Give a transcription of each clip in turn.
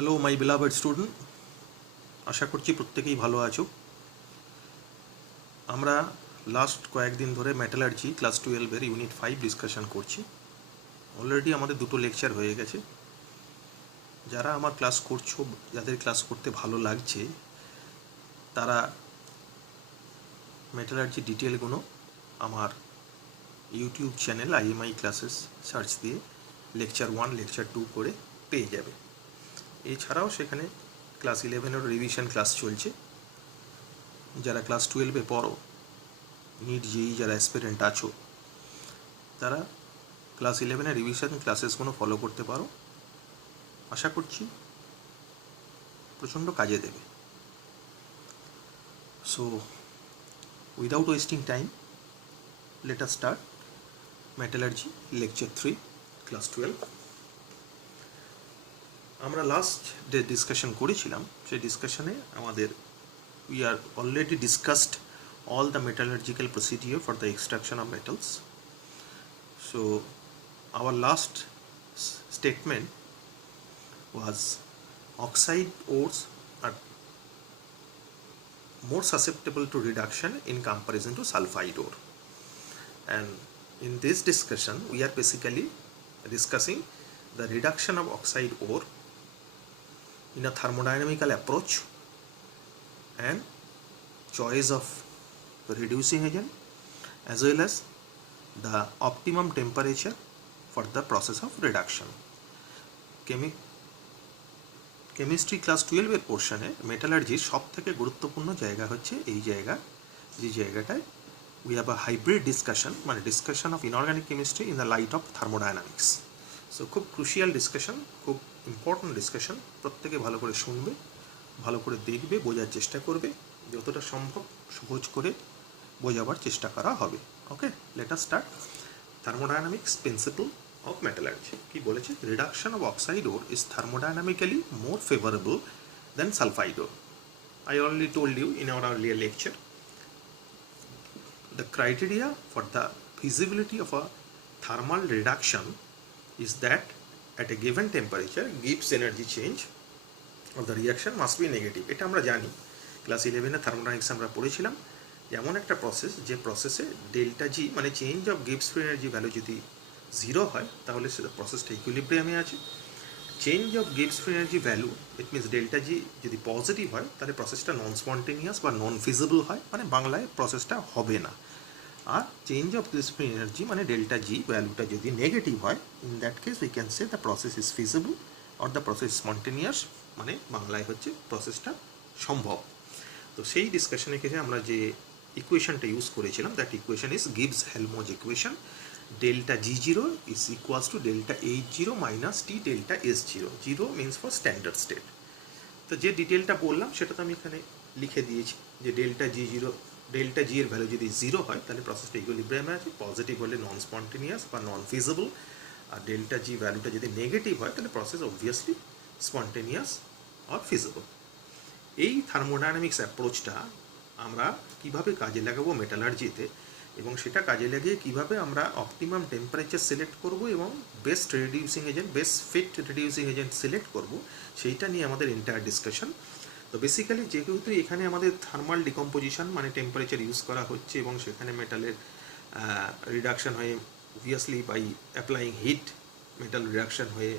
Hello my beloved student, আশা করছি প্রত্যেকেই ভালো আছো। আমরা লাস্ট কয়েকদিন ধরে মেটালার্জি ক্লাস 12-এর ইউনিট 5 ডিসকাশন করছি। অলরেডি আমাদের দুটো লেকচার হয়ে গেছে। যারা আমার ক্লাস করছো, যাদের ক্লাস করতে ভালো লাগছে, তারা মেটালার্জি ডিটেলগুলো আমার YouTube channel IMI classes search দিয়ে লেকচার 1 লেকচার 2 করে পেয়ে যাবে। এছাড়াও সেখানে ক্লাস 11-এর রিভিশন ক্লাস চলছে। যারা ক্লাস 12-এ পড়ো, নিট যেই যারা অ্যাসপিরেন্ট আছো, তারা ক্লাস 11-এর রিভিশন ক্লাসেসগুলো ফলো করতে পারো। আশা করছি প্রচণ্ড কাজে দেবে। So without wasting time, late us start metallurgy lecture 3 class 12। আমরা লাস্ট যে ডিসকাশন করেছিলাম, সেই ডিসকাশনে আমাদের we are already discussed all the metallurgical procedure for the extraction of metals. So our last statement was oxide ores are more susceptible to reduction in comparison to sulfide ore, and in this discussion we are basically discussing the reduction of oxide ore in a thermodynamical approach and choice of reducing agent as well as the optimum temperature for the process of reduction. Chemistry class 12-এর পোর্শনে মেটালার্জির সব থেকে গুরুত্বপূর্ণ জায়গা হচ্ছে এই জায়গা, যে জায়গাটায় we have a hybrid discussion, মানে discussion of inorganic chemistry in the light of thermodynamics. So খুব ক্রুশিয়াল ডিসকাশন, খুব ইম্পর্ট্যান্ট ডিসকাশন। প্রত্যেকে ভালো করে শুনবে, ভালো করে দেখবে, বোঝার চেষ্টা করবে, যতটা সম্ভব সহজ করে বোঝাবার চেষ্টা করা হবে। Okay, let us start thermodynamics principle of metallurgy. কি বলেছে? Reduction of oxide ore is thermodynamically more favourable than sulphide ore. I already told you in our earlier lecture the criteria for the feasibility of a thermal reduction is that at a given temperature Gibbs energy change of the reaction must be negative. এটা আমরা জানি, class 11-এ thermodynamics আমরা পড়েছিলাম। যেমন একটা process, যে প্রসেসে delta জি মানে change of Gibbs free energy value যদি 0 হয়, তাহলে সেটা প্রসেসটা ইকুইলিব্রিয়ামে আছে। Change of Gibbs free energy value, it means delta জি যদি পজিটিভ হয়, তাহলে প্রসেসটা নন স্পন্টেনিয়াস বা নন ফিজিবল হয়, মানে বাংলায় প্রসেসটা হবে না। আর change of Gibbs free energy মানে ডেল্টা জি ভ্যালুটা যদি নেগেটিভ হয়, in that case we can say the process is feasible or the process spontaneous, মানে বাংলায় হচ্ছে প্রসেসটা সম্ভব। তো সেই ডিসকাশনে ক্ষেত্রে আমরা যে ইকুয়েশনটা ইউজ করেছিলাম, that equation is Gibbs Helmholtz equation. Delta G zero is equals to delta H zero minus T delta S zero. Zero means for standard state. তো যে ডিটেলটা বললাম সেটা তো আমি এখানে লিখে দিয়েছি, যে ডেল্টা জি এর ভ্যালু যদি 0 হয়, তাহলে প্রসেসটা ইকুইলিব্রিয়ামে আছে। পজিটিভ হলে নন স্পন্টেনিয়াস বা নন ফিজিবল। আর ডেল্টা জি ভ্যালুটা যদি নেগেটিভ হয়, তাহলে process obviously spontaneous or feasible. এই থার্মোডাইনামিক্স অ্যাপ্রোচটা আমরা কিভাবে কাজে লাগাবো মেটালার্জিতে, এবং সেটা কাজে লাগিয়ে কিভাবে আমরা অপটিমাম টেম্পারেচার সিলেক্ট করব এবং best reducing agent, best fit reducing agent select করব, সেইটা নিয়ে আমাদের এন্টায়ার ডিসকাশন। তো বেসিক্যালি যেহেতু এখানে আমাদের থার্মাল ডিকম্পোজিশন মানে টেম্পারেচার ইউজ করা হচ্ছে, এবং সেখানে মেটালের রিডাকশন হয়ে obviously by applying heat metal reduction হয়ে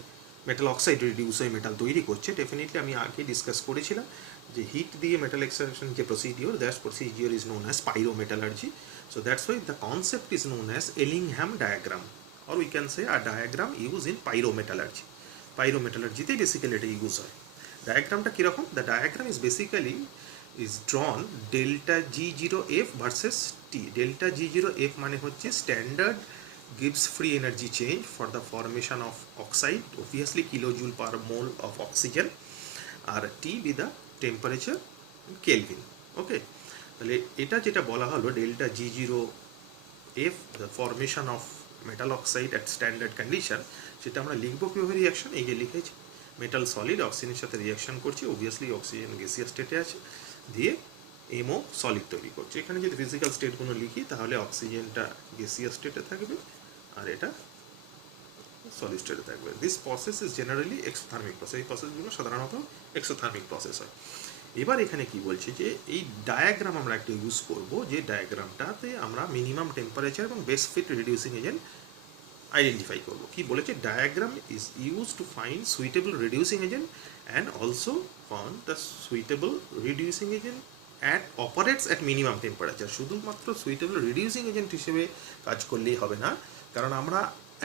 মেটাল অক্সাইড রিডিউস হয়ে মেটাল তৈরি করছে। ডেফিনেটলি আমি আগে ডিসকাস করেছিলাম যে হিট দিয়ে মেটাল এক্সট্রাকশন যে procedure, that procedure is known as pyrometallurgy. So that's why the concept is known as Ellingham diagram, or we can say a diagram used in pyrometallurgy. Pyrometallurgy তে basically এটা use হয়। ডায়াগ্রামটা কীরকম? The diagram is basically is drawn delta G0F versus T. Delta G0F মানে হচ্ছে standard Gibbs free energy change for the formation of oxide, obviously kilojoule per mole of oxygen, আর T be the temperature in Kelvin. Okay, তাহলে এটা যেটা বলা হলো delta G0F, the formation of metal oxide at standard condition, সেটা আমরা লিখবো কীভাবে? রিয়াকশন এই যে লিখেছি, মেটাল সলিড অক্সিজেনের সাথে রিয়াকশন করছে, অবভিয়াসলি অক্সিজেন গ্যাসিয়াস স্টেটে আছে, দিয়ে এমও সলিড তৈরি করছে। এখানে যদি ফিজিক্যাল স্টেটগুলো লিখি, তাহলে অক্সিজেনটা গ্যাসিয়াস স্টেটে থাকবে আর এটা সলিড স্টেটে থাকবে। This process is generally exothermic process, এই প্রসেসগুলো সাধারণত এক্সোথার্মিক প্রসেস হয়। এবার এখানে কি বলছে যে এই ডায়াগ্রাম আমরা একটা ইউজ করব, যে ডায়াগ্রামটাতে আমরা মিনিমাম টেম্পারেচার এবং best fit reducing agent identify করব। কি বলেছে, diagram is use to find suitable reducing agent and also found the suitable reducing agent operates at minimum temperature. শুধুমাত্র সুইটেবল রিডিউসিং এজেন্ট হিসেবে কাজ করলেই হবে না, কারণ আমরা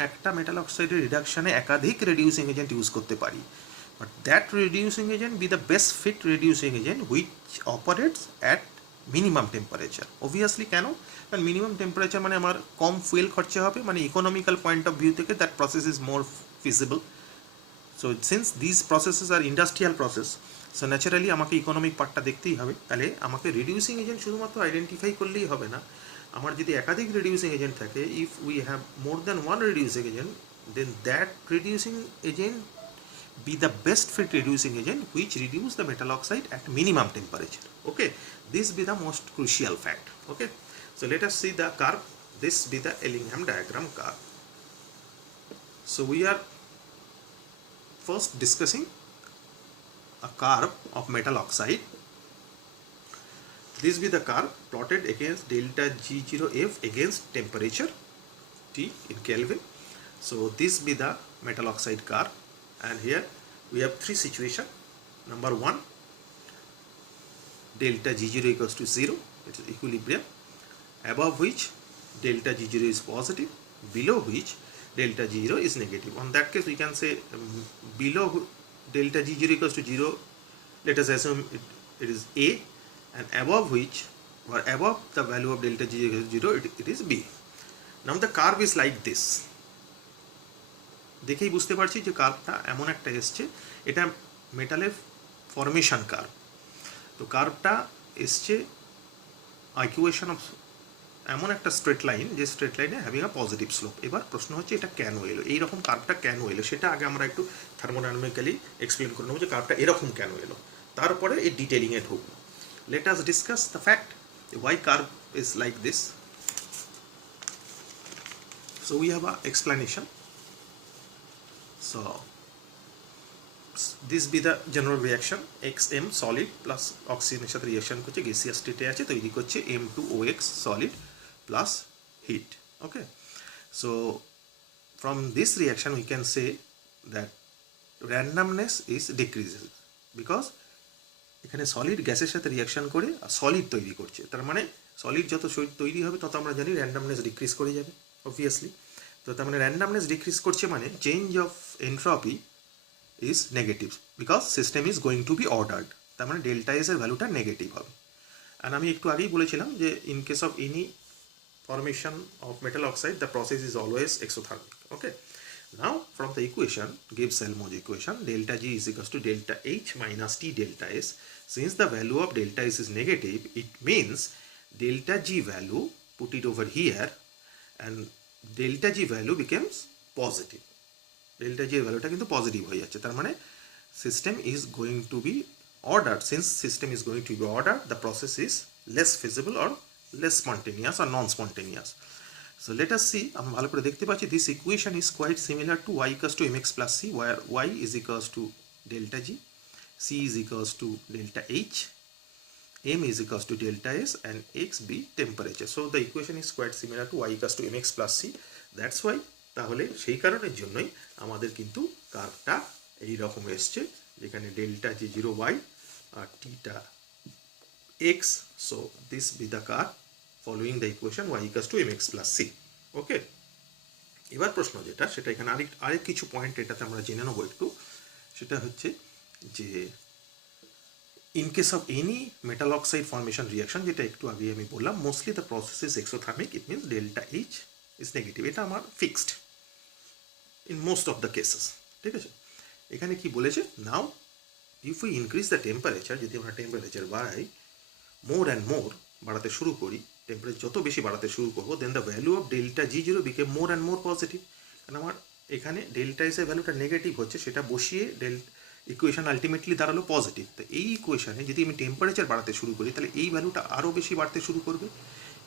একটা মেটাল অক্সাইডের রিডাকশানে একাধিক রিডিউসিং এজেন্ট ইউজ করতে পারি, but that reducing agent be the best fit reducing agent which operates at minimum temperature. Obviously কেন, কারণ মিনিমাম টেম্পারেচার মানে আমার কম ফুয়েল খরচা হবে, মানে ইকোনমিক্যাল পয়েন্ট অফ ভিউ থেকে that process is more feasible. So since this processes are industrial process, so naturally আমাকে economic পার্টটা দেখতেই হবে। তাহলে আমাকে রিডিউসিং এজেন্ট শুধুমাত্র আইডেন্টিফাই করলেই হবে না, আমার যদি একাধিক রিডিউসিং এজেন্ট থাকে, if we have more than one reducing agent, then that reducing agent be the best fit reducing agent which reduce the metal oxide at minimum temperature. Okay, this be the most crucial fact. Okay, so let us see the curve. This be the Ellingham diagram curve. So we are first discussing a curve of metal oxide. This be the curve plotted against delta G0F against temperature T in Kelvin. So this be the metal oxide curve, and here we have three situations. Number one, delta G0 equals to 0, it is equilibrium, above which delta G0 is positive, below which delta G0 is negative. On that case we can say below delta G0 equals to 0, let us assume it is A, and above which, or above the value of delta G0 equals to 0, it is B. Now the curve is like this. দেখেই বুঝতে পারছি যে কার্ভটা এমন একটা এসছে, এটা মেটালের formation curve. তো কার্ভটা এসছে ইকুয়েশন অফ এমন একটা স্ট্রেট লাইন, যে স্ট্রেট লাইনে হ্যাভিং আ পজিটিভ স্লোপ। এবার প্রশ্ন হচ্ছে এটা কেন এলো, এইরকম কার্ভটা কেন এলো, সেটা আগে আমরা একটু থার্মোডাইনামিক্যালি এক্সপ্লেন করে নেবো যে কার্ভটা এরকম কেন এলো, তারপরে এই ডিটেলিংয়ে ঢুকবো। Let us discuss the fact why curve is like this. So we have a explanation. So this be the general reaction, XM solid plus oxygen এর সাথে রিঅ্যাকশন করছে, গ্যাসিয়াস স্টেটে আছে, তৈরি করছে M2OX solid plus heat. Okay, so from this reaction we can say that randomness is decreases because এখানে solid গ্যাসের সাথে রিঅ্যাকশন করে সলিড তৈরি করছে, তার মানে সলিড যত তৈরি হবে তত আমরা জানি র্যান্ডামনেস ডিক্রিজ করে যাবে অবভিয়াসলি। তো তার মানে র্যান্ডামনেস ডিক্রিজ করছে মানে change of entropy is negative because system is going to be ordered, তার মানে ডেল্টা এস এর ভ্যালুটা নেগেটিভ হবে। অ্যান্ড আমি একটু আগেই বলেছিলাম যে in case of any formation of metal oxide the process is always exothermic. Okay, now from the equation Gibbs-Helmholtz equation, delta G is equals to delta H minus T delta S. Since the value of delta S is negative, it means delta G value, put it over here, and delta G value becomes positive. Delta G ভ্যালুটা কিন্তু positive হয়ে যাচ্ছে, তার মানে system is going to be ordered. Since system is going to be ordered, the process is less feasible or less spontaneous or non spontaneous. So let us see, আমরা ভালো করে দেখতে পাচ্ছি this equation is quite similar to y equals to mx plus c, where y is equals to delta G, c is equals to delta H, m is equals to delta S, and x be temperature. So the equation is quite similar to y equals to mx plus c. That's why, তাহলে সেই কারণের জন্যই আমাদের কিন্তু কার্ভটা এইরকম এসছে, যেখানে delta G0y আর টিটা x. So this be the curve following the equation y equals to mx plus c. ওকে, এবার প্রশ্ন যেটা, সেটা এখানে আরেক কিছু পয়েন্ট এটাতে আমরা জেনে নেবো একটু। সেটা হচ্ছে যে in case of any metal oxide formation reaction, যেটা একটু আগে আমি বললাম, mostly the process is exothermic, it means delta H is negative. এটা আমার fixed in most of the cases, ঠিক আছে। এখানে কি বলেছে, নাও if we increase the temperature, যদি আমরা টেম্পারেচার বাড়াই, মোর অ্যান্ড মোর বাড়াতে শুরু করি, টেম্পারেচার যত বেশি বাড়াতে শুরু করবো, then the value of delta G0 became more and more positive. কারণ আমার এখানে ডেল্টা এস এর ভ্যালুটা নেগেটিভ হচ্ছে, সেটা বসিয়ে ইকুয়েশন আলটিমেটলি দাঁড়ালো পজিটিভ। তো এই ইকুয়েশনে যদি আমি টেম্পারেচার বাড়াতে শুরু করি, তাহলে এই ভ্যালুটা আরও বেশি বাড়তে শুরু করবে,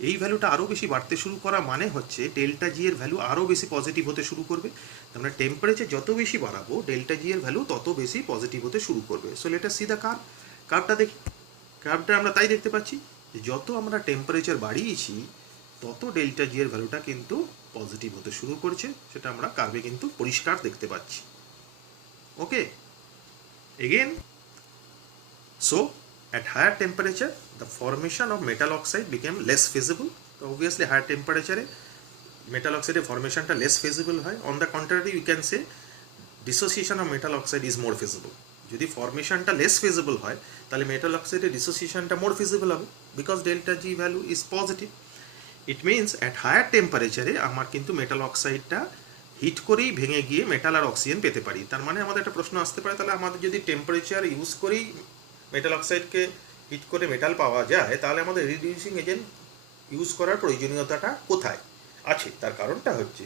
এই ভ্যালুটা আরও বেশি বাড়তে শুরু করা মানে হচ্ছে ডেল্টা জি এর ভ্যালু আরও বেশি পজিটিভ হতে শুরু করবে। তার মানে টেম্পারেচার যত বেশি বাড়াবো ডেল্টা জি এর ভ্যালু তত বেশি পজিটিভ হতে শুরু করবে। So let us see the curve. কার্ভটা দেখি, কার্ভটা আমরা তাই দেখতে পাচ্ছি যে যত আমরা টেম্পারেচার বাড়িয়েছি তত ডেল্টা জি এর ভ্যালুটা কিন্তু পজিটিভ হতে শুরু করছে, সেটা আমরা কার্ভে কিন্তু পরিষ্কার দেখতে পাচ্ছি। ওকে, again, so at higher temperature the formation of metal oxide became less feasible. So obviously higher temperature metal oxide formation টা less feasible হয়. On the contrary you can say dissociation of metal oxide is more feasible. যদি ফরমেশনটা less feasible হয় তাহলে metal অক্সাইডের ডিসোসিয়েশনটা more feasible হবে, because delta G value is positive. It means at higher টেম্পারেচারে আমার কিন্তু মেটাল অক্সাইডটা হিট করেই ভেঙে গিয়ে মেটাল আর অক্সিজেন পেতে পারি। তার মানে আমাদের একটা প্রশ্ন আসতে পারে, তাহলে আমাদের যদি টেম্পারেচার ইউজ করেই মেটাল অক্সাইডকে হিট করে মেটাল পাওয়া যায় তাহলে আমাদের রিডিউসিং এজেন্ট ইউজ করার প্রয়োজনীয়তাটা কোথায় আছে? তার কারণটা হচ্ছে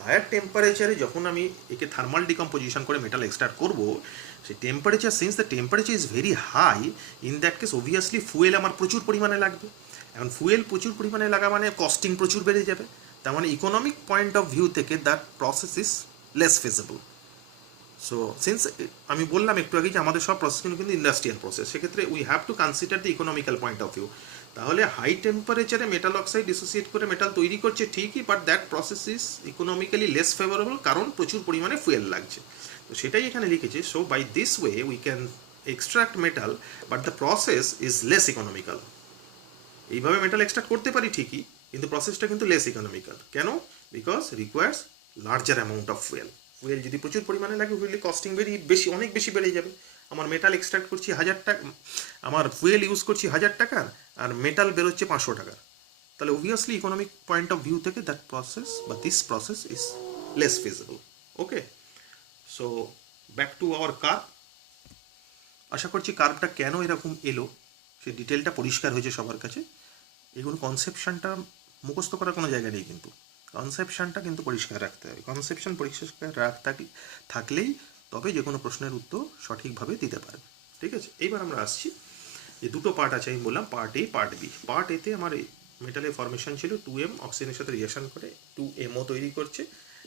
হায়ার টেম্পারেচারে যখন আমি একে থার্মাল ডিকম্পোজিশন করে মেটাল এক্সট্রাক্ট করব, সেই temperature, since the temperature is very high, in that case obviously fuel আমার প্রচুর পরিমাণে লাগবে। এখন ফুয়েল প্রচুর পরিমাণে লাগা মানে কস্টিং প্রচুর বেড়ে যাবে। তার মানে ইকোনমিক পয়েন্ট অফ ভিউ থেকে that process is less feasible. So since আমি বললাম একটু আগে যে আমাদের সব প্রসেসগুলো কিন্তু ইন্ডাস্ট্রিয়াল প্রসেস, সেক্ষেত্রে we have to consider the economical point of view. তাহলে হাই টেম্পারেচারে মেটাল অক্সাইড ডিসোসিয়েট করে মেটাল তৈরি করছে ঠিকই, but that process is economically less favourable, কারণ প্রচুর পরিমাণে ফুয়েল লাগছে। তো সেটাই এখানে লিখেছে। So by this way we can extract metal, but the process is less economical. এইভাবে মেটাল এক্সট্রাক্ট করতে পারি ঠিকই, কিন্তু প্রসেসটা কিন্তু লেস ইকোনমিক্যাল। কেন? Because requires larger amount of fuel. Fuel যদি প্রচুর পরিমাণে লাগে ফুয়েল কস্টিং বেশি, অনেক বেশি বেড়ে যাবে। আমার মেটাল এক্সট্রাক্ট করছি 1000 টাকা, আমার ফুয়েল ইউজ করছি 1000 টাকার, আর মেটাল বেরোচ্ছে 500 টাকার, তাহলে obviously economic point of view থেকে দ্যাট প্রসেস বা this process is less feasible. Okay, so back to our curve. আশা করছি কার্ভটা কেন এরকম এলো সেই ডিটেলটা পরিষ্কার হয়েছে সবার কাছে। এগুলো কনসেপশনটা মুখস্থ করার কোনো জায়গা নেই, কিন্তু কনসেপশনটা কিন্তু পরিষ্কার রাখতে হবে। কনসেপশন পরিষ্কার থাকলেই তবে যে কোনো প্রশ্নের উত্তর সঠিকভাবে দিতে পারবে। ঠিক আছে, এইবার আমরা আসছি, যে দুটো পার্ট আছে আমি বললাম, part A part B. Part এতে আমার মেটালের ফরমেশন ছিল 2m, অক্সিজেনের সাথে রিয়েকশন করে 2MO তৈরি করছে,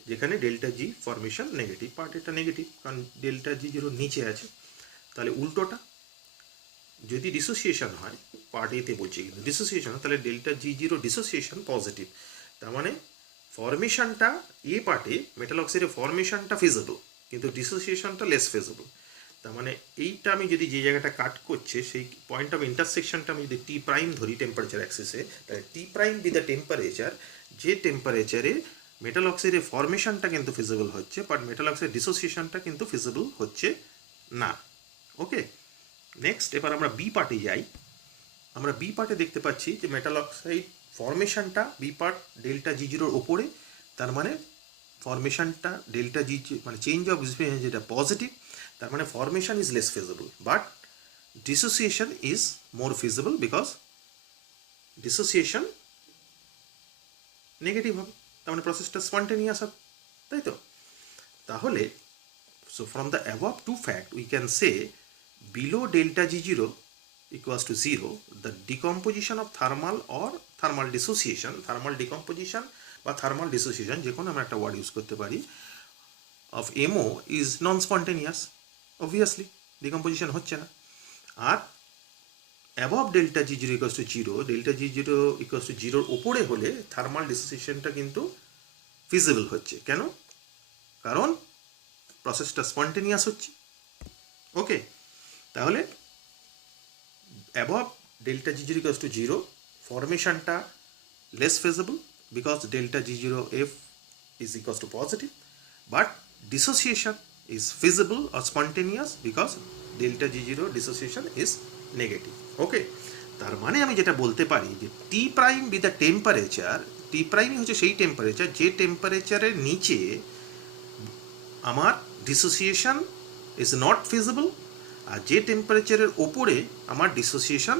যেখানে delta G formation negative. Part এটা নেগেটিভ কারণ ডেল্টা জি যেরো নিচে আছে। তাহলে উল্টোটা, যদি ডিসোসিয়েশন হয়, পার্ট এতে বলছি কিন্তু ডিসোসিয়েশন, তাহলে delta G zero dissociation positive. তার মানে ফরমেশনটা এ পার্টে মেটাল অক্সাইডের ফরমেশনটা ফিজিবল, কিন্তু ডিসোসিয়েশনটা লেস ফিজিবল। তার মানে এইটা আমি যদি যে জায়গাটা কাট করছে সেই পয়েন্ট অফ ইন্টারসেকশনটা আমি যদি টি প্রাইম ধরি টেম্পারেচার অ্যাক্সিসে, তাহলে টি প্রাইম বি দ্য টেম্পারেচার, যে টেম্পারেচারে মেটাল অক্সাইডের ফরমেশনটা কিন্তু ফিজিবল হচ্ছে, বাট মেটাল অক্সাইড ডিসোসিয়েশনটা কিন্তু ফিজিবল হচ্ছে না। ওকে, নেক্সট এবার আমরা বি পার্টে যাই। আমরা বি পার্টে দেখতে পাচ্ছি যে মেটাল অক্সাইড ফরমেশনটা বি পার্ট ডেল্টা জি জিরোর ওপরে, তার মানে ফরমেশনটা ডেল্টা জি মানে চেঞ্জ অফ যেটা পজিটিভ, তার মানে formation is less feasible, but dissociation is more feasible because dissociation negative হবে, তার মানে প্রসেসটা স্পন্টেনিয়াস হবে, তাই তো? তাহলে so from the above two fact we can say below delta G0 equals to 0, the decomposition of thermal or thermal dissociation, thermal decomposition বা thermal dissociation যে কোনো আমরা একটা ওয়ার্ড ইউজ করতে পারি, of MO is non-spontaneous, obviously decomposition হচ্ছে না। আর above delta G0 equals to 0, delta G0 equals to 0 ওপরে হলে thermal dissociationটা কিন্তু feasible হচ্ছে। কেন? কারণ প্রসেসটা স্পন্টেনিয়াস হচ্ছে। ওকে, তাহলে above delta G zero equals to 0 ফরমেশনটা less feasible because delta G zero F is equals to positive, but dissociation is feasible or spontaneous because delta G zero dissociation is negative. Okay, তার মানে আমি যেটা বলতে পারি যে T prime with the temperature, T প্রাইমই হচ্ছে সেই টেম্পারেচার যে টেম্পারেচারের নিচে আমার ডিসোসিয়েশন ইজ নট ফিজিবল, আর যে টেম্পারেচারের ওপরে আমার dissociation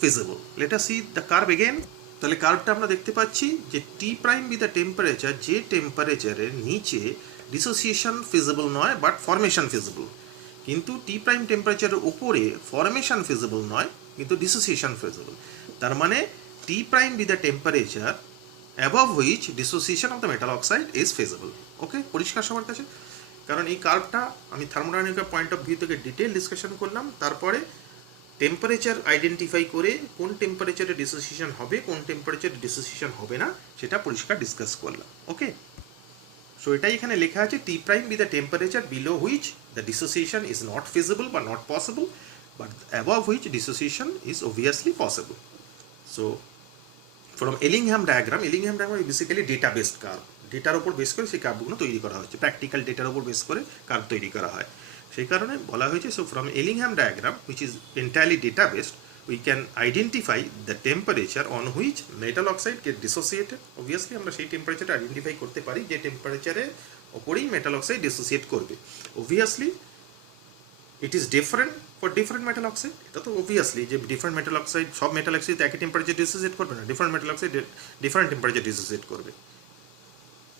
feasible. Late us see the curve again. তাহলে কার্ভটা আমরা দেখতে পাচ্ছি যে T prime with the temperature, যে টেম্পারেচারের নিচে ডিসোসিয়েশন ফিজিবল নয় বাট ফরমেশন ফিজিবল, কিন্তু টি প্রাইম টেম্পারেচারের ওপরে ফরমেশন ফিজিবল নয় কিন্তু ডিসোসিয়েশন ফিজিবল। তার মানে T prime be the temperature above which dissociation of the metal oxide is feasible. ওকে, পরিষ্কার সবার কাছে? কারণ এই কার্ভটা আমি থার্মোডাইনামিক পয়েন্ট অফ ভিউ থেকে ডিটেল ডিসকাশন করলাম, তারপরে টেম্পারেচার আইডেন্টিফাই করে কোন টেম্পারেচারে ডিসোসিয়েশন হবে, কোন টেম্পারেচারে ডিসোসিয়েশন হবে না, সেটা পরিষ্কার ডিসকাস করলাম। ওকে, সো এটাই এখানে লেখা আছে, T prime be the temperature below which the dissociation is not feasible বা not possible, but above which dissociation is obviously possible. So from Ellingham diagram basically data based curve, ডেটার ওপর base করে সেই কার্ভগুলো তৈরি করা হচ্ছে, প্র্যাকটিক্যাল ডেটার ওপর বেস করে কার্ভ তৈরি করা হয়, সেই কারণে বলা হয়েছে। So from Ellingham diagram which is entirely data based, we can identify the temperature on which metal oxide get dissociated. Obviously আমরা সেই টেম্পারেচারটা আইডেন্টিফাই করতে পারি যে টেম্পারেচারের ওপরেই মেটাল অক্সাইড ডিসোসিয়েট করবে। Obviously it is different for different metal oxide, এটা তো অবভিয়াসলি যে ডিফারেন্ট মেটাল অক্সাইড, সব মেটাল অক্সাইড একই টেম্পারেচার ডিসোসিয়েট করবে না, different metal oxide different temperature dissociate করবে।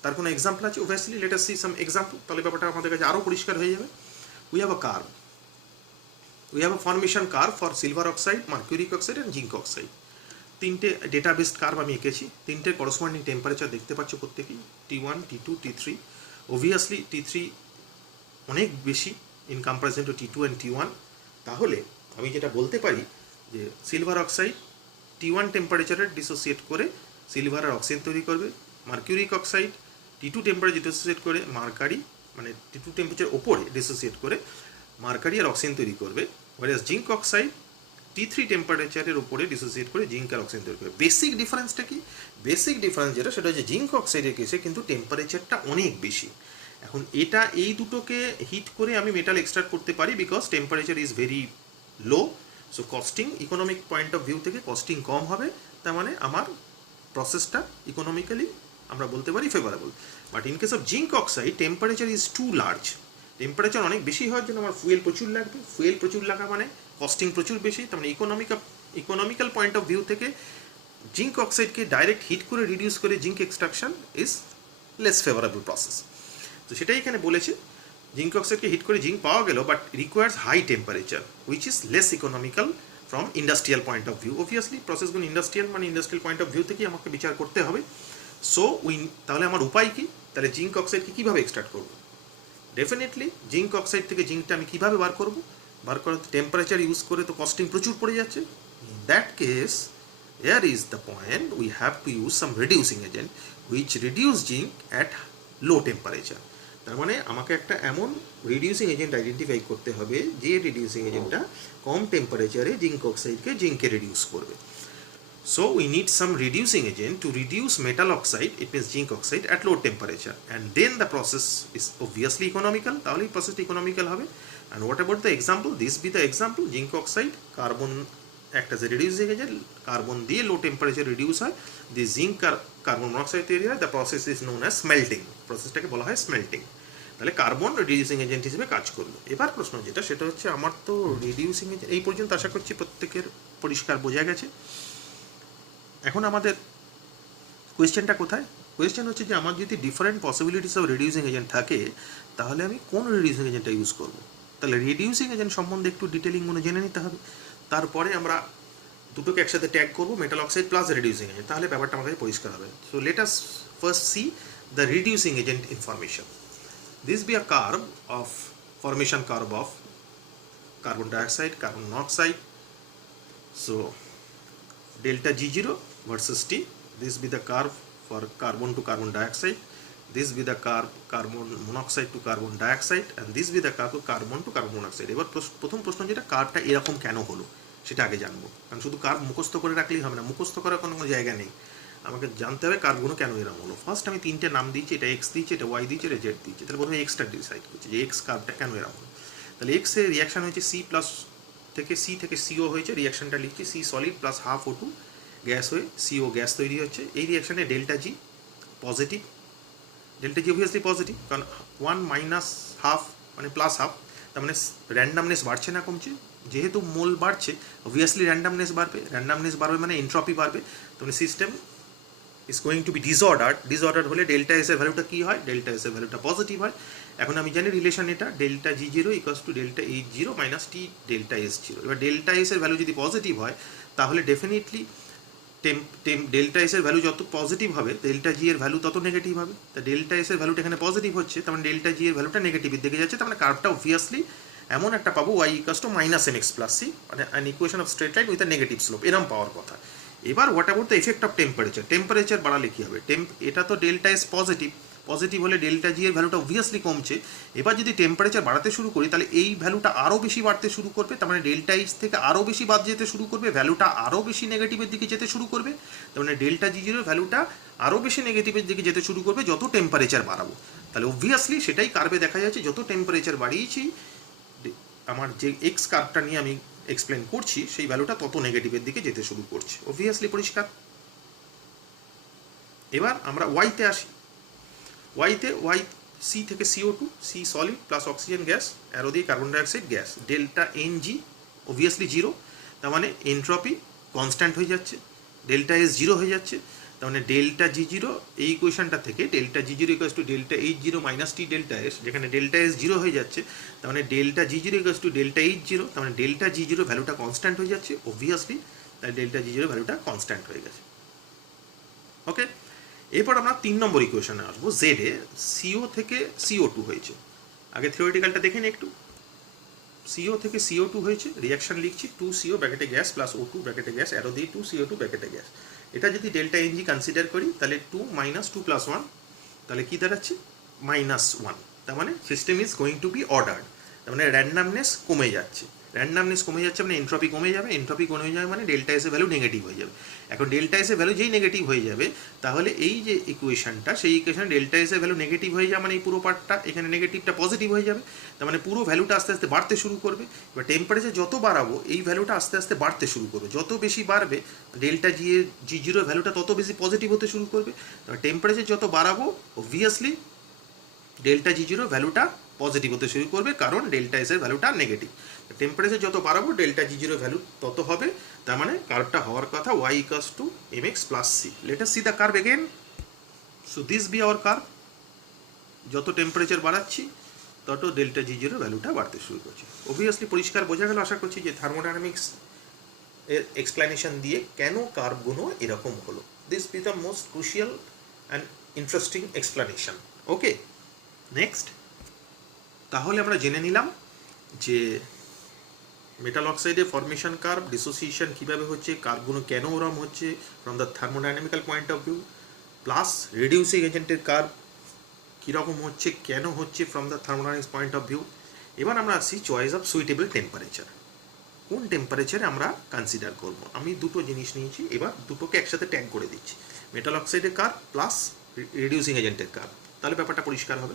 তার কোনো এক্সাম্পল আছে? Obviously late us see some example, তাহলে ব্যাপারটা আমাদের কাছে আরও পরিষ্কার হয়ে যাবে। We have a curve, we have a formation curve for silver oxide, mercuric oxide and zinc oxide. তিনটে ডেটা বেসড কার্ভ আমি এঁকেছি, তিনটে করসপন্ডিং টেম্পারেচার দেখতে পাচ্ছ প্রত্যেকেই, T1, T2, T3। Obviously T3 অনেক বেশি in comparison two T2 and T1। তাহলে আমি যেটা বলতে পারি যে সিলভার অক্সাইড T1 টেম্পারেচারে ডিসোসিয়েট করে সিলভার আর অক্সিজেন তৈরি করবে, mercuric oxide T2 temperature dissociate করে মার্কারি, মানে T2 টেম্পারেচার ওপরে ডিসোসিয়েট করে মার্কারি আর অক্সিজেন তৈরি করবে, whereas জিঙ্ক অক্সাইড T3 টেম্পারেচারের উপরে ডিসোসিয়েট করে জিঙ্ক আর অক্সিজেন তৈরি করবে। বেসিক ডিফারেন্সটা কি? বেসিক ডিফারেন্স যেটা, সেটা হচ্ছে জিঙ্ক অক্সাইডের কেসে কিন্তু টেম্পারেচারটা অনেক বেশি। এখন এটা এই দুটোকে হিট করে আমি মেটাল এক্সট্রাক্ট করতে পারি because temperature is very low. So costing, economic point of view থেকে কস্টিং কম হবে, তার মানে আমার প্রসেসটা ইকোনমিক্যালি আমরা বলতে পারি favourable. But in case of zinc oxide temperature is too large, temperature অনেক বেশি হওয়ার জন্য আমার ফুয়েল প্রচুর লাগবে, ফুয়েল প্রচুর লাগা মানে কস্টিং প্রচুর বেশি, তার মানে ইকোনমিক্যাল পয়েন্ট অফ ভিউ থেকে জিঙ্ক অক্সাইডকে ডাইরেক্ট হিট করে রিডিউস করে zinc extraction is less favourable process. তো সেটাই এখানে বলেছে, জিঙ্ক অক্সাইডকে হিট করে জিঙ্ক পাওয়া গেল, but requires high temperature which is less economical from industrial point of view. Obviously প্রসেসগুলো ইন্ডাস্ট্রিয়াল, মানে ইন্ডাস্ট্রিয়াল পয়েন্ট অফ ভিউ থেকেই আমাকে বিচার করতে হবে। সো তাহলে আমার উপায় কি? তাহলে জিঙ্ক অক্সাইডকে কীভাবে এক্সট্রাক্ট করবো? ডেফিনেটলি জিঙ্ক অক্সাইড থেকে জিঙ্কটা আমি কীভাবে বার করবো? বার করার টেম্পারেচার ইউজ করে তো কস্টিং প্রচুর পড়ে যাচ্ছে। In that case hair is the point, we have to use some reducing agent which reduce zinc at low temperature. তার মানে আমাকে একটা এমন রিডিউসিং এজেন্ট আইডেন্টিফাই করতে হবে যে রিডিউসিং এজেন্টটা কম টেম্পারেচারে জিঙ্ক অক্সাইডকে জিঙ্কে রিডিউস করবে। So we need some reducing agent to reduce metal oxide, it means zinc oxide, at low temperature, and then the process is obviously economical. তাহলে process economical হবে। And what about the example? This be the example, zinc oxide, carbon act as a reducing agent, carbon দিয়ে low temperature reduce হয়, the zinc carbon monoxide তৈরি হয়, the process is known as smelting, প্রসেসটাকে বলা হয় smelting। তাহলে carbon reducing agent হিসেবে কাজ করলো। এবার প্রশ্ন যেটা, সেটা হচ্ছে আমার তো রিডিউসিং এজেন্ট এই পর্যন্ত আশা করছি প্রত্যেকের পরিষ্কার বোঝা গেছে। এখন আমাদের কোয়েশ্চেনটা কোথায়? কোয়েশ্চেন হচ্ছে যে আমার যদি different possibilities of reducing agent থাকে, তাহলে আমি কোন রিডিউসিং এজেন্টটা ইউজ করব? তাহলে রিডিউসিং এজেন্ট সম্বন্ধে একটু ডিটেলিং মনে জেনে নিতে হবে। তারপরে আমরা দুটোকে একসাথে ট্যাগ করবো, metal oxide plus reducing agent, তাহলে ব্যাপারটা আমাদের পরিষ্কার হবে। So let us first C the reducing agent information. This be a curve of formation curve of carbon dioxide, carbon monoxide. So delta G0 versus T. This be the curve for carbon to carbon dioxide. This be the curve carbon monoxide to carbon dioxide, and this be the curve carbon to carbon monoxide. এবার প্রথম প্রশ্ন যেটা, কার্ভটা এরকম কেন হলো সেটা আগে জানবো, কারণ শুধু কার্ভ মুখস্থ করে রাখলেই হবে না, মুখস্থ করার কোনো জায়গা নেই, আমাকে জানতে হবে কার্ভগুলো কেন এরকম হলো। ফার্স্ট আমি তিনটে নাম দিয়েছি, এটা এক্স দিয়েছি, এটা ওয়াই দিয়েছি, এটা জেড দিয়েছি। তাহলে প্রথমে এক্সটা ডিসাইড করছি যে এক্স কার্ভটা কেন এরকম হলো। তাহলে এক্স এর রিয়াকশন হয়েছে সি প্লাস থেকে সিও হয়েছে, রিয়াকশনটা লিখছি C solid plus half O2 gas হয়ে সিও গ্যাস তৈরি হচ্ছে। এই রিয়াকশানে delta G positive, delta G obviously positive, কারণ 1 মাইনাস হাফ মানে প্লাস হাফ, তার মানে র্যান্ডামনেস বাড়ছে না কমছে। যেহেতু মোল বাড়ছে অবভিয়াসলি র্যান্ডামনেস বাড়বে, র্যান্ডামনেস বাড়বে মানে এন্ট্রপি বাড়বে, তাহলে system is going to be disordered হলে ডেল্টা এস এর ভ্যালুটা কী হয়? ডেল্টা এস এর ভ্যালুটা পজিটিভ হয়। এখন আমি জানি রিলেশন এটা, delta G0 equals to delta H0 minus T delta S0। এবার ডেল্টা এস এর ভ্যালু যদি পজিটিভ হয়, তাহলে ডেফিনেটলি ডেল্টা এস এর ভ্যালু যত পজিটিভ হবে ডেল্টা জি এর ভ্যালু তত নেগেটিভ হবে। তা ডেল্টা এস এর ভ্যালুটা এখানে পজিটিভ হচ্ছে, তার মানে ডেল্টা জি এর ভ্যালুটা নেগেটিভের দিকে যাচ্ছে, তার মানে কার্ভটা অবভিয়াসলি এমন একটা পাবো Y equals to minus M X plus C, মানে an equation of straight line with a negative slope, এরম পাওয়ার কথা। এবার what about the effect of temperature, temperature বাড়ালে কী হবে, এটা তো ডেল্টা এস পজিটিভ, পজিটিভ হলে ডেল্টা জি এর ভ্যালুটা অবভিয়াসলি কমছে। এবার যদি টেম্পারেচার বাড়াতে শুরু করি তাহলে এই ভ্যালুটা আরও বেশি বাড়তে শুরু করবে, তার মানে ডেল্টা এইচ থেকে আরও বেশি বাদ যেতে শুরু করবে, ভ্যালুটা আরও বেশি নেগেটিভের দিকে যেতে শুরু করবে, তার মানে ডেল্টা জি জিরোর ভ্যালুটা আরও বেশি নেগেটিভের দিকে যেতে শুরু করবে যত টেম্পারেচার বাড়াবো। তাহলে অবভিয়াসলি সেটাই কার্ভে দেখা যাচ্ছে, যত টেম্পারেচার বাড়িয়েছি আমার যে এক্স কার্ভটা নিয়ে আমি এক্সপ্লেন করছি সেই ভ্যালুটা তত নেগেটিভের দিকে যেতে শুরু করছে, অবভিয়াসলি পরিষ্কার। এবার আমরা ওয়াইতে আসি। ওয়াই সি থেকে CO2, C solid plus oxygen gas, arrow দিয়ে carbon dioxide gas, delta N G obviously zero, তার মানে এনট্রপি কনস্ট্যান্ট হয়ে যাচ্ছে, ডেল্টা এস জিরো হয়ে যাচ্ছে, তার মানে ডেল্টা জি জিরো এই ইকুয়েশনটা থেকে delta G zero equals to delta H zero minus T delta S, যেখানে ডেল্টা এস জিরো হয়ে যাচ্ছে, তার মানে delta G zero equals to delta H zero, তার মানে ডেল্টা জি জিরো ভ্যালুটা কনস্ট্যান্ট হয়ে যাচ্ছে অবভিয়াসলি, তাই ডেল্টা জি জিরো ভ্যালুটা কনস্ট্যান্ট হয়ে গেছে। ওকে, এরপর আমরা 3 নম্বর ইকুয়েশনে আসবো। জেডে সিও থেকে CO2 হয়েছে, আগে থিওরিটিক্যালটা দেখে নিই একটু। CO থেকে CO2 হয়েছে, রিয়াকশন লিখছি 2CO ব্র্যাকেটে গ্যাস প্লাস O2 ব্র্যাকেটে গ্যাস, অ্যারো দিয়ে 2CO2 ব্র্যাকেটে গ্যাস। এটা যদি ডেল্টা এনজি কনসিডার করি তাহলে 2 মাইনাস 2 প্লাস 1, তাহলে কী দাঁড়াচ্ছে -1, তার মানে system is going to be ordered, তার মানে র্যান্ডামনেস কমে যাচ্ছে, র্যান্ডামনেস কমে যাচ্ছে মানে এনট্রপি কমে যাবে, এনট্রপি কমে যাবে মানে ডেল্টা এস এর ভ্যালু নেগেটিভ হয়ে যাবে। এখন ডেল্টা এস এর ভ্যালু যেই নেগেটিভ হয়ে যাবে তাহলে এই যে ইকুয়েশনটা সেই ইকুয়েশনে ডেল্টা এস এর ভ্যালু নেগেটিভ হয়ে যাবে, মানে এই পুরো পার্টটা এখানে নেগেটিভটা পজিটিভ হয়ে যাবে, তার মানে পুরো ভ্যালুটা আস্তে আস্তে বাড়তে শুরু করবে। এবার টেম্পারেচার যত বাড়াবো এই ভ্যালুটা আস্তে আস্তে বাড়তে শুরু করবে, যত বেশি বাড়বে ডেল্টা জি জিরো ভ্যালুটা তত বেশি পজিটিভ হতে শুরু করবে। টেম্পারেচার যত বাড়াবো অবভিয়াসলি ডেল্টা জি জিরো ভ্যালুটা পজিটিভ হতে শুরু করবে, কারণ ডেল্টা এস এর ভ্যালুটা নেগেটিভ। টেম্পারেচার যত বাড়াবো ডেল্টা জি জিরো ভ্যালু তত হবে, তার মানে কার্ভটা হওয়ার কথা y equals to mx plus c। Late us see the curve again. So this B hour curve. যত টেম্পারেচার বাড়াচ্ছি তত ডেল্টা জি জিরো ভ্যালুটা বাড়তে শুরু করছে। অবভিয়াসলি পরিষ্কার বোঝা গেল আশা করছি যে থার্মোডাইনামিক্স এর এক্সপ্লেনেশন দিয়ে কেন কার্ভগুলো এরকম হলো। This B the most crucial and interesting explanation. Okay, next তাহলে আমরা জেনে নিলাম যে মেটাল অক্সাইডের ফরমেশন কার্ভ, ডিসোসিয়েশন কীভাবে হচ্ছে, কার্ভগুলো কেন ওরম হচ্ছে from the thermodynamical point of view, plus reducing এজেন্টের কার্ভ কীরকম হচ্ছে কেন হচ্ছে from the thermodynamics point of view. এবার আমরা আসি চয়েস অফ সুইটেবল টেম্পারেচার, কোন টেম্পারেচারে আমরা কনসিডার করব। আমি দুটো জিনিস নিয়েছি, এবার দুটোকে একসাথে ট্যাগ করে দিচ্ছি, মেটাল অক্সাইডের কার্ভ প্লাস রিডিউসিং এজেন্টের কার্ভ, তাহলে ব্যাপারটা পরিষ্কার হবে।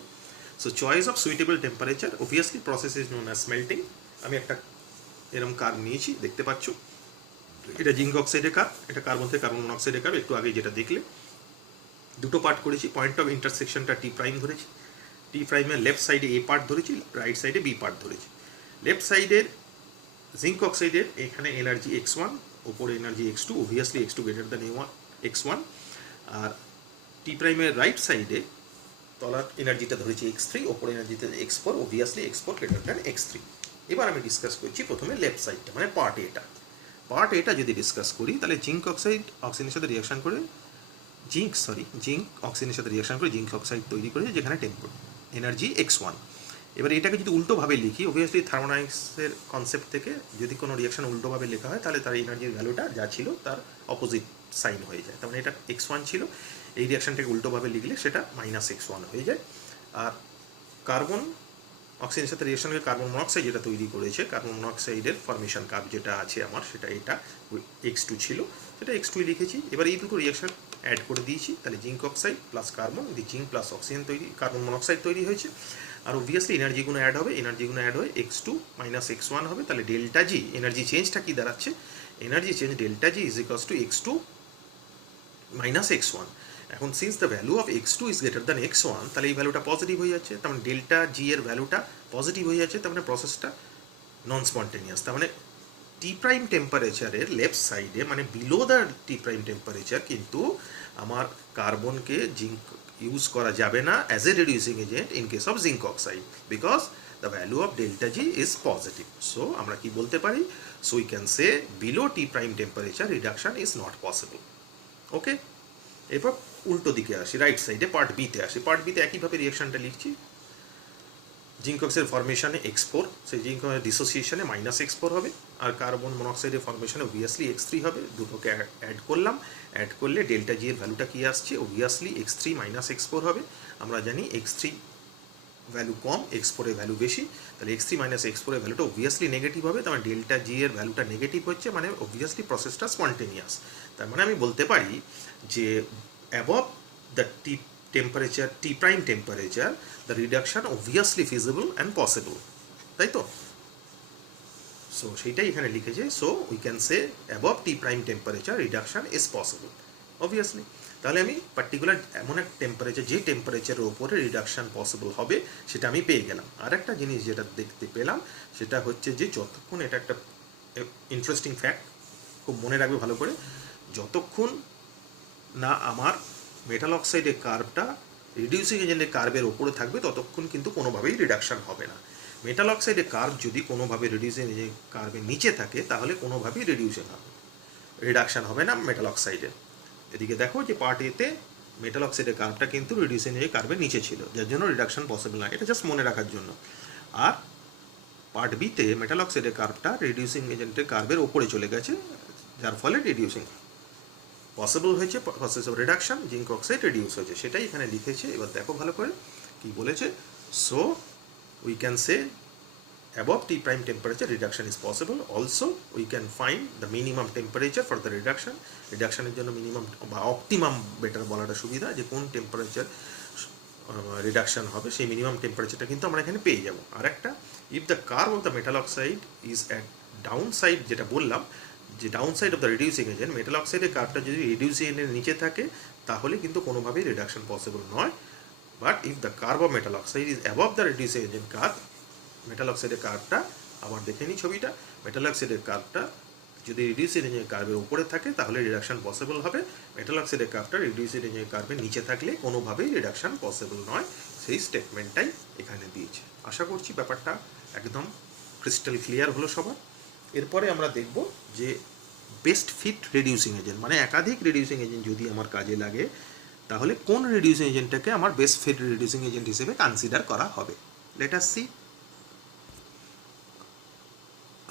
So choice of suitable temperature, obviously process is known as smelting. আমি একটা এরকম কার্ভ নিয়েছি, দেখতে পাচ্ছ এটা জিঙ্ক অক্সাইডের কার্ভ, এটা কার্বন থেকে কার্বন মনোক্সাইডের কার্ভ। একটু আগে যেটা দেখলে দুটো পার্ট করেছি, পয়েন্ট অফ ইন্টারসেকশনটা টি প্রাইম ধরেছি, টি প্রাইমের লেফট সাইডে এ পার্ট ধরেছি, রাইট সাইডে বি পার্ট ধরেছি। লেফট সাইডের জিঙ্ক অক্সাইডের এখানে এনার্জি x1, ওপরে energy x2, obviously x2 greater than x1, আর টি প্রাইমের রাইট সাইডে তলার এনার্জিটা ধরেছি x3, ওপরে এনার্জিতে x4, obviously x4 greater than x3। এবার আমি ডিসকাস করছি প্রথমে লেফট সাইডটা, মানে পার্ট এটা যদি ডিসকাস করি তাহলে জিঙ্ক অক্সাইড অক্সিজেনের সাথে রিয়াকশন করে জিঙ্ক অক্সিজেনের সাথে রিয়াকশন করে জিঙ্ক অক্সাইড তৈরি করেছে, যেখানে এনার্জি x1। এবার এটাকে যদি উল্টোভাবে লিখি, অবভিয়াসলি থার্মোডাইনামিক্সের কনসেপ্ট থেকে যদি কোনো রিয়াকশন উল্টোভাবে লেখা হয় তাহলে তার এনার্জির ভ্যালুটা যা ছিল তার অপোজিট সাইন হয়ে যায়, তার মানে এটা x1 ছিল, এই রিয়াকশনটাকে উল্টোভাবে লিখলে সেটা -x1 হয়ে যায়। আর কার্বন অক্সিজেনের সাথে রিয়াকশন করে কার্বন মনোক্সাইড যেটা তৈরি করেছে, কার্বন মনোক্সাইডের ফরমেশন কার্ভ যেটা আছে আমার, সেটা এটা x2 ছিল, সেটা x2 লিখেছি। এবার এই দুটো রিয়াকশন অ্যাড করে দিয়েছি, তাহলে zinc oxide plus carbon, zinc plus oxygen তৈরি, কার্বন মনোক্সাইড তৈরি হয়েছে। আর অবভিয়াসলি এনার্জিগুলো অ্যাড হবে, x2 - x1 হবে, তাহলে ডেল্টা জি এনার্জি চেঞ্জটা কি দাঁড়াচ্ছে, energy change delta G is equals two x2 - x1। এখন since the value of x2 is greater than x1, তাহলে এই ভ্যালুটা পজিটিভ হয়ে যাচ্ছে, তার মানে ডেল্টা জি এর ভ্যালুটা পজিটিভ হয়ে যাচ্ছে, তার মানে প্রসেসটা নন স্পন্টেনিয়াস। তার মানে টি প্রাইম টেম্পারেচারের লেফট সাইডে, মানে below the T prime temperature, কিন্তু আমার কার্বনকে জিঙ্ক ইউজ করা যাবে না as a reducing agent in case of zinc oxide, because the value of delta G is positive. So আমরা কি বলতে পারি, so we can say below T prime temperature reduction is not possible. Okay, এরপর উল্টো দিকে আসি, right সাইডে part বিতে আসি। পার্ট বিতে একইভাবে রিয়াকশানটা লিখছি। জিঙ্ক অক্সাইড ফর্মেশনে X4, সেই জিঙ্ক ডিসোসিয়েশনে -X4 হবে, আর কার্বন মনোক্সাইডের ফর্মেশনে অবভিয়াসলি X3 হবে। দুটোকে অ্যাড করলাম, অ্যাড করলে ডেল্টা জি এর ভ্যালুটা কী আসছে, অবভিয়াসলি X3 - X4 হবে। আমরা জানি X3 ভ্যালু কম, X4 এর ভ্যালু বেশি, তাহলে X3 - X4 এর ভ্যালুটা অবভিয়াসলি নেগেটিভ হবে। তার মানে ডেল্টা জি এর ভ্যালুটা নেগেটিভ হচ্ছে, মানে অবভিয়াসলি প্রসেসটা স্পন্টেনিয়াস। তার মানে আমি বলতে পারি যে above the temperature, T prime temperature, the reduction obviously feasible and possible, তাই তো? সো সেইটাই এখানে লিখেছে। So we can say above T prime temperature reduction is possible, obviously। তাহলে আমি পার্টিকুলার এমন এক টেম্পারেচার, যে টেম্পারেচারের ওপরে রিডাকশান পসিবল হবে সেটা আমি পেয়ে গেলাম। আর একটা জিনিস যেটা দেখতে পেলাম সেটা হচ্ছে যে যতক্ষণ, এটা একটা ইন্টারেস্টিং ফ্যাক্ট, খুব মনে রাখবে ভালো করে, যতক্ষণ না আমার মেটাল অক্সাইডের কার্ভটা রিডিউসিং এজেন্টের কার্ভের ওপরে থাকবে ততক্ষণ কিন্তু কোনোভাবেই রিডাকশান হবে না। মেটাল অক্সাইডের কার্ভ যদি কোনোভাবে রিডিউসিং এজেন্ট কার্ভের নিচে থাকে তাহলে কোনোভাবেই রিডাকশান হবে না মেটাল অক্সাইডের। এদিকে দেখো যে পার্ট এতে মেটাল অক্সাইডের কার্ভটা কিন্তু রিডিউসিং এজেন্ট কার্ভের নিচে ছিল, যার জন্য রিডাকশান পসিবল না। এটা জাস্ট মনে রাখার জন্য। আর পার্ট বিতে মেটাল অক্সাইডের কার্ভটা রিডিউসিং এজেন্টের কার্ভের ওপরে চলে গেছে, যার ফলে রিডিউসিং পসিবল হয়েছে, process of reduction, zinc oxide reduce হয়েছে, সেটাই এখানে লিখেছে। এবার দেখো ভালো করে কি বলেছে। So we can say above T prime temperature reduction is possible. Also we can find the minimum temperature for the reduction. রিডাকশনের জন্য মিনিমাম বা অপটিমাম, বেটার বলাটা সুবিধা, যে কোন টেম্পারেচার রিডাকশন হবে সেই মিনিমাম টেম্পারেচারটা কিন্তু আমরা এখানে পেয়ে যাব। আর একটা, if the curve of the metal oxide is at dawn side, যেটা বললাম যে down side of the reducing agent, metal অক্সাইডের কার্ভটা যদি রিডিউসিং এজেন্টের নিচে থাকে তাহলে কিন্তু কোনোভাবেই রিডাকশন পসিবল নয়। But if the curve of metal oxide is above the reducing agent curve, metal অক্সাইডের কার্ভটা, আবার দেখে নিই ছবিটা, মেটাল অক্সাইডের কার্ভটা যদি রিডিউসিং এজেন্টের কার্ভের উপরে থাকে তাহলে রিডাকশন পসিবল হবে। মেটাল অক্সাইডের কার্ভটা রিডিউসিং এজেন্টের কার্ভের নিচে থাকলে কোনোভাবেই রিডাকশন পসিবল নয়। সেই স্টেটমেন্টটাই এখানে দিয়েছে। আশা করছি ব্যাপারটা একদম ক্রিস্টাল ক্লিয়ার হলো সবার। এরপরে আমরা দেখব যে বেস্ট ফিট রিডিউসিং এজেন্ট, মানে একাধিক রিডিউসিং এজেন্ট যদি আমার কাজে লাগে তাহলে কোন রিডিউসিং এজেন্টটাকে আমার বেস্ট ফিট রিডিউসিং এজেন্ট হিসেবে কনসিডার করা হবে। Let us see.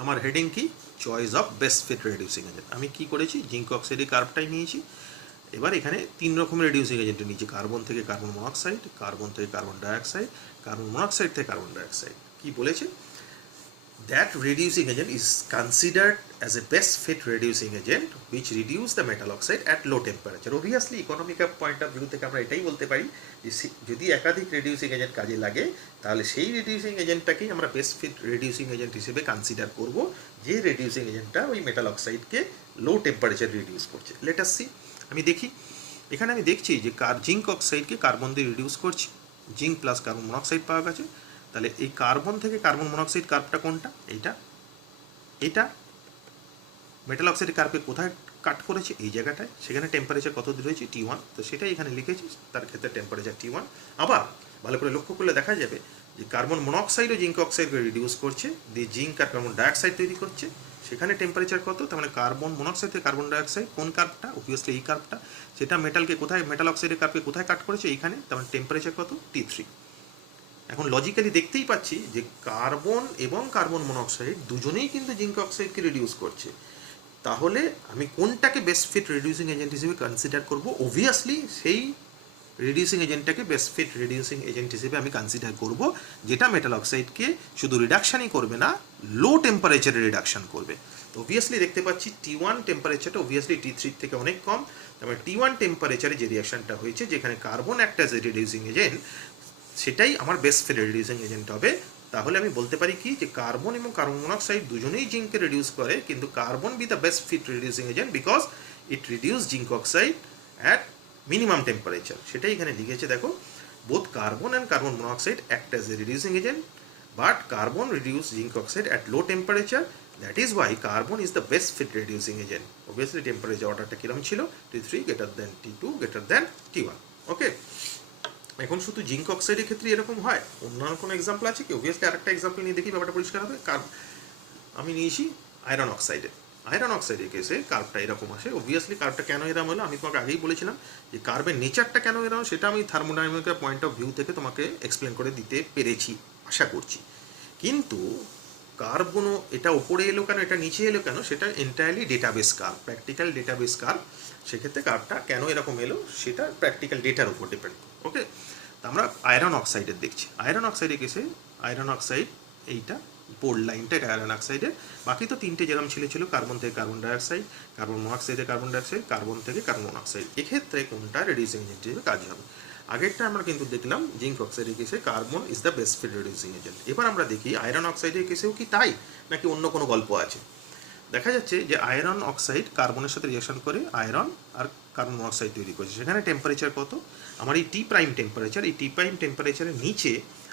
আমার হেডিং কি, choice of best fit reducing agent. আমি কি করেছি, জিঙ্ক অক্সাইডের কার্ভটাই নিয়েছি। এবার এখানে তিন রকমের রিডিউসিং এজেন্টের নিচে, কার্বন থেকে কার্বন মনোক্সাইড, কার্বন থেকে কার্বন ডাইঅক্সাইড, কার্বন মনোক্সাইড থেকে কার্বন ডাইঅক্সাইড। কি বলেছে, that reducing agent is considered as a best fit reducing agent which reduce the metal oxide at low temperature. Obviously economic point of view থেকে আমরা এটাই বলতে পারি যে যদি একাধিক রিডিউসিং এজেন্ট কাজে লাগে তাহলে সেই রিডিউসিং এজেন্টটাকেই আমরা বেস্ট ফিট রিডিউসিং এজেন্ট হিসেবে কনসিডার করব, যে রিডিউসিং এজেন্টটা ওই মেটাল অক্সাইডকে লো টেম্পারেচার রিডিউস করছে। Late us C. আমি দেখি, এখানে আমি দেখছি যে জিঙ্ক অক্সাইডকে কার্বন দিয়ে রিডিউস করছি, জিঙ্ক প্লাস কার্বন মনোক্সাইড পাওয়া গেছে। তাহলে এই কার্বন থেকে কার্বন মনোক্সাইড কার্ভটা কোনটা, এইটা। এটা মেটাল অক্সাইডের কার্ভকে কোথায় কাট করেছে, এই জায়গাটায়। সেখানে টেম্পারেচার কত রয়েছে, T1, তো সেটাই এখানে লিখেছি, তার ক্ষেত্রে টেম্পারেচার T1। আবার ভালো করে লক্ষ্য করলে দেখা যাবে যে কার্বন মনোক্সাইডও জিঙ্ক অক্সাইডকে রিডিউস করছে, দিয়ে জিঙ্ক আর কার্বন ডাইঅক্সাইড তৈরি করছে। সেখানে টেম্পারেচার কত, তার মানে কার্বন মনোক্সাইড থেকে কার্বন ডাইঅক্সাইড, কোন কার্ভটা, অবভিয়াসলি এই কার্ভটা, সেটা মেটালকে কোথায়, মেটাল অক্সাইডের কার্ভকে কোথায় কাট করেছে, এইখানে। তার মানে টেম্পারেচার কত, T3। এখন লজিক্যালি দেখতেই পাচ্ছি যে কার্বন এবং কার্বন মনোক্সাইড দুজনেই কিন্তু জিঙ্ক অক্সাইডকে রিডিউস করছে। তাহলে আমি কোনটাকে বেস্ট ফিট রিডিউসিং এজেন্ট হিসেবে কনসিডার করব, অবভিয়াসলি সেই রিডিউসিং এজেন্টটাকে বেস্ট ফিট রিডিউসিং এজেন্ট হিসেবে আমি কনসিডার করব যেটা মেটাল অক্সাইডকে শুধু রিডাকশানই করবে না, লো টেম্পারেচারে রিডাকশান করবে। তো অবভিয়াসলি দেখতে পাচ্ছি T1 টেম্পারেচারটা অবভিয়াসলি T3 থেকে অনেক কম। তারপরে T1 টেম্পারেচারে যে রিয়াকশানটা হয়েছে, যেখানে কার্বন একটা যে রিডিউসিং এজেন্ট, সেটাই আমার বেস্ট ফিট রিডিউসিং এজেন্ট হবে। তাহলে আমি বলতে পারি কি, যে কার্বন এবং কার্বন মনোক্সাইড দুজনেই জিঙ্ককে রিডিউস করে, কিন্তু carbon be the best fit reducing agent because it reduce zinc oxide at minimum temperature. সেটাই এখানে লিখেছে, দেখো, both carbon and carbon monoxide act as a reducing agent but carbon reduce zinc oxide at low temperature, that is why carbon is the best fit reducing agent. Obviously temperature অর্ডারটা কিরম ছিল, T3 greater than T2 greater than T1। ওকে, এখন শুধু zinc অক্সাইডের ক্ষেত্রে এরকম হয়, অন্যান্য কোনো এক্সাম্পল আছে কি? অবভিয়াসলি আরেকটা এক্সাম্পল নিয়ে দেখি ব্যাপারটা পরিষ্কার হবে। আমি নিয়েছি আয়রন অক্সাইডে। আয়রন অক্সাইডের কেসে কার্ভটা এরকম আসে। অবভিয়াসলি কার্ভটা কেন এরকম হলো আমি তোমাকে আগেই বলেছিলাম যে কার্ভের নেচারটা কেন এরকম সেটা আমি থার্মোডাইনামিক্যাল পয়েন্ট অফ ভিউ থেকে তোমাকে এক্সপ্লেন করে দিতে পেরেছি আশা করছি। কিন্তু কার্ভগুলো এটা ওপরে এলো কেন এটা নিচে এলো কেন সেটা entirely database curve, practical database curve. সেক্ষেত্রে কার্ভটা কেন এরকম এলো সেটা প্র্যাকটিক্যাল ডেটার উপর ডিপেন্ড। ওকে, আমরা আয়রন অক্সাইডের দেখছি। আয়রন অক্সাইডের কেসে আয়রন অক্সাইড এইটা বোল্ড লাইনটা এটা আয়রন অক্সাইডের, বাকি তো তিনটে যেরকম ছিল কার্বন থেকে কার্বন ডাইঅক্সাইড, কার্বন মনোক্সাইডে কার্বন ডাইঅক্সাইড, কার্বন থেকে কার্বন মনোক্সাইড। এক্ষেত্রে কোনটা রিডিউসিং এজেন্ট হিসেবে কাজ হবে? আগেরটা আমরা কিন্তু দেখলাম জিঙ্ক অক্সাইডের কেসে carbon is the best fit reducing agent. এবার আমরা দেখি আয়রন অক্সাইডের কেসেও কি তাই নাকি অন্য কোনো গল্প আছে। দেখা যাচ্ছে যে আয়রন অক্সাইড কার্বনের সাথে রিঅ্যাকশন করে আয়রন আর কার্বন মনোক্সাইড তৈরি করছে। সেখানে টেম্পারেচার কত? আমার এই টি প্রাইম টেম্পারেচার, এই টি প্রাইম টেম্পারেচারের নিচে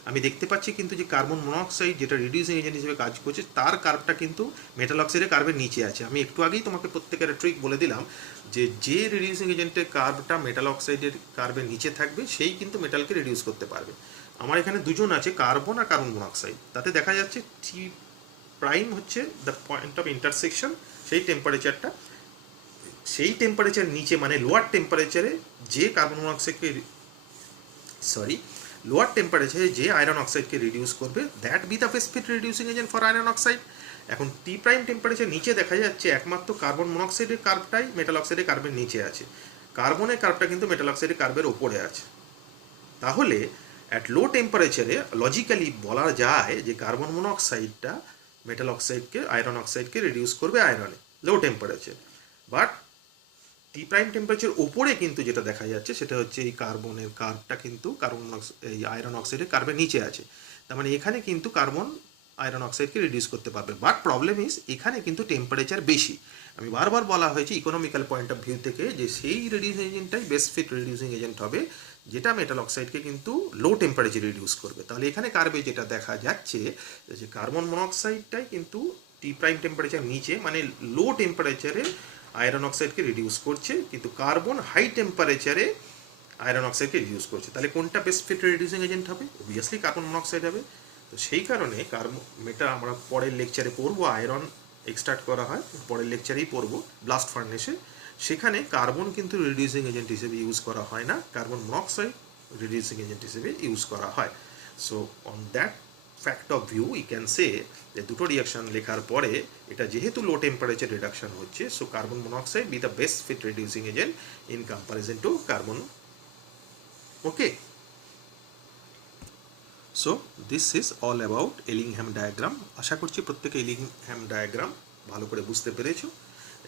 আমি দেখতে পাচ্ছি কিন্তু যে কার্বন মনোক্সাইড যেটা রিডিউসিং এজেন্ট হিসেবে কাজ করছে তার কার্ভটা কিন্তু মেটাল অক্সাইডের কার্ভের নিচে আছে। আমি একটু আগেই তোমাকে প্রত্যেকের ট্রিক বলে দিলাম যে রিডিউসিং এজেন্টের কার্ভটা মেটাল অক্সাইডের কার্ভের নিচে থাকবে সেই কিন্তু মেটালকে রিডিউস করতে পারবে। আমার এখানে দুজন আছে কার্বন আর কার্বন মনোক্সাইড, তাতে দেখা যাচ্ছে টি প্রাইম হচ্ছে দ্য পয়েন্ট অফ ইন্টারসেকশন, সেই টেম্পারেচারটা, সেই টেম্পারেচার নিচে মানে লোয়ার টেম্পারেচারে যে কার্বন মনোক্সাইডকে লোয়ার টেম্পারেচারে যে আয়রন অক্সাইডকে রিডিউস করবে that be the best fit reducing agent for iron oxide. এখন টি প্রাইম টেম্পারেচার নিচে দেখা যাচ্ছে একমাত্র কার্বন মনোক্সাইডের কার্ভটাই মেটাল অক্সাইডের কার্ভের নিচে আছে, কার্বনের কার্ভটা কিন্তু মেটাল অক্সাইডের কার্ভের ওপরে আছে। তাহলে অ্যাট লো টেম্পারেচারে লজিক্যালি বলা যায় যে কার্বন মনোক্সাইডটা মেটাল অক্সাইডকে আয়রন অক্সাইডকে রিডিউস করবে আয়রনে low temperature. But T prime temperature ওপরে কিন্তু যেটা দেখা যাচ্ছে সেটা হচ্ছে এই কার্বনের কার্ভটা কিন্তু এই আয়রন অক্সাইডের কার্ভের নিচে আছে। তার মানে এখানে কিন্তু কার্বন আয়রন অক্সাইডকে রিডিউস করতে পারবে। বাট প্রবলেম ইজ এখানে কিন্তু টেম্পারেচার বেশি। আমি বারবার বলা হয়েছে ইকোনমিক্যাল পয়েন্ট অফ ভিউ থেকে যে সেই রিডিউসিং এজেন্টটাই বেস্ট ফিট রিডিউসিং এজেন্ট হবে যেটা মেটাল অক্সাইডকে কিন্তু লো টেম্পারেচার রিডিউস করবে। তাহলে এখানে কার্ভে যেটা দেখা যাচ্ছে যে কার্বন মনোক্সাইডটাই কিন্তু টি প্রাইম টেম্পারেচার নিচে মানে লো টেম্পারেচারে আয়রন অক্সাইডকে রিডিউস করছে, কিন্তু কার্বন হাই টেম্পারেচারে আয়রন অক্সাইডকে রিডিউস করছে। তাহলে কোনটা বেস্ট ফিট রিডিউসিং এজেন্ট হবে? অবভিয়াসলি কার্বন মনোক্সাইড হবে। তো সেই কারণে মেটা আমরা পরের লেকচারে পড়বো, আয়রন এক্সট্রাক্ট করা হয় পরের লেকচারেই পড়বো ব্লাস্ট ফার্নেসে। সেখানে কার্বন কিন্তু রিডিউসিং এজেন্ট হিসেবে ইউজ করা হয় না, কার্বন মনোক্সাইড রিডিউসিং এজেন্ট হিসেবে ইউজ করা হয়। So on that fact of view you can say যে দুটো রিয়াকশন লেখার পরে এটা যেহেতু লো টেম্পারেচার রিডাকশন হচ্ছে, so carbon monoxide be the best fit reducing agent in comparison to carbon. Okay, so this is all about Ellingham diagram. আশা করছি প্রত্যেকে এলিংহ্যাম ডায়াগ্রাম ভালো করে বুঝতে পেরেছো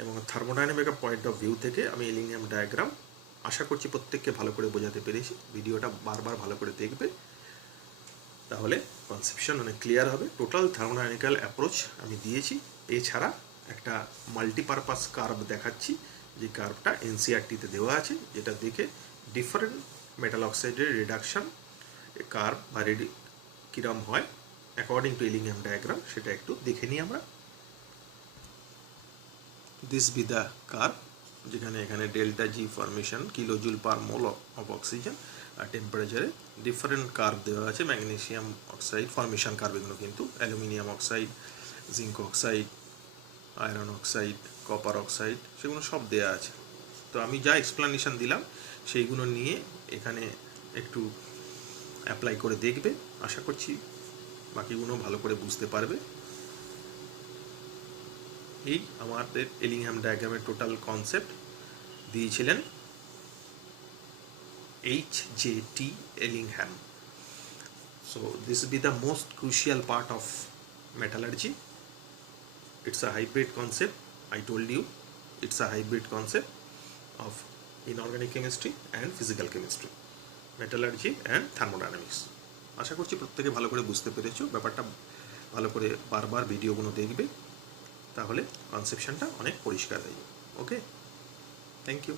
এবং থার্মোডাইনামিক পয়েন্ট অফ ভিউ থেকে আমি এলিংহ্যাম ডায়াগ্রাম আশা করছি প্রত্যেককে ভালো করে বোঝাতে পেরেছি। ভিডিওটা বারবার ভালো করে দেখবে, তাহলে কনসেপশন অনেক ক্লিয়ার হবে। টোটাল থার্মোডাইনামিক্যাল অ্যাপ্রোচ আমি দিয়েছি, এছাড়া একটা মাল্টিপারপাস কার্ভ দেখাচ্ছি যে কার্ভটা এনসিআরটিতে দেওয়া আছে, যেটা দেখে ডিফারেন্ট মেটাল অক্সাইডের রিডাকশন কার্ভ বা কিরম হয় অ্যাকর্ডিং টু এলিংহ্যাম ডায়াগ্রাম সেটা একটু দেখে নিই আমরা। দিস বি দ্য কার্ভ, যেখানে এখানে delta G formation kilo joule per mole of oxygen আর টেম্পারেচারে ডিফারেন্ট কার্ভ দেওয়া আছে। ম্যাগনেসিয়াম অক্সাইড ফরমেশন কার্ভ এগুলো কিন্তু, aluminium oxide, zinc oxide, iron oxide, copper oxide সেগুলো সব দেওয়া আছে। তো আমি যা এক্সপ্লানেশন দিলাম সেইগুলো নিয়ে এখানে একটু অ্যাপ্লাই করে দেখবে, আশা করছি বাকিগুলো ভালো করে বুঝতে পারবে। এই আমাদের এলিংহ্যাম ডায়াগ্রামের টোটাল কনসেপ্ট দিয়েছিলেন H.J.T. Ellingham. So this will be the most crucial part of metallurgy. It's a hybrid concept. I told you it's a hybrid concept of inorganic chemistry and physical chemistry, metallurgy and thermodynamics. আশা করছি প্রত্যেকে ভালো করে বুঝতে পেরেছো ব্যাপারটা। ভালো করে বারবার ভিডিওগুলো দেখবে, তাহলে কনসেপশনটা অনেক পরিষ্কার হয়ে যাবে। ওকে, থ্যাংক ইউ।